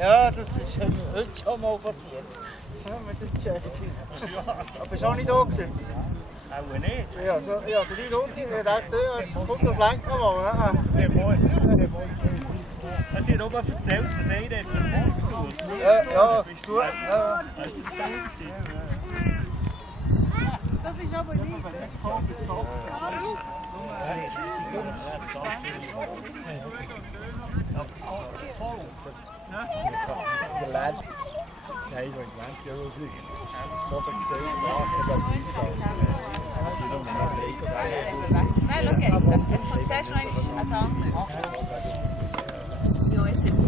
Ja, das ist heute schon mal passiert. Ja, mit dem Jet. Aber bist du auch nicht da gewesen? Auch nicht. Ja, so, ja, du nicht raus. Ich dachte, jetzt kommt das Lenken mal. Hast du dir oben erzählt, was er hat für einen gesucht? Ja, zu. Ja. Hast du das da gesehen? Das ist aber nicht. Nein, schau jetzt kommt zuerst noch ein anderes. Ja, jetzt ist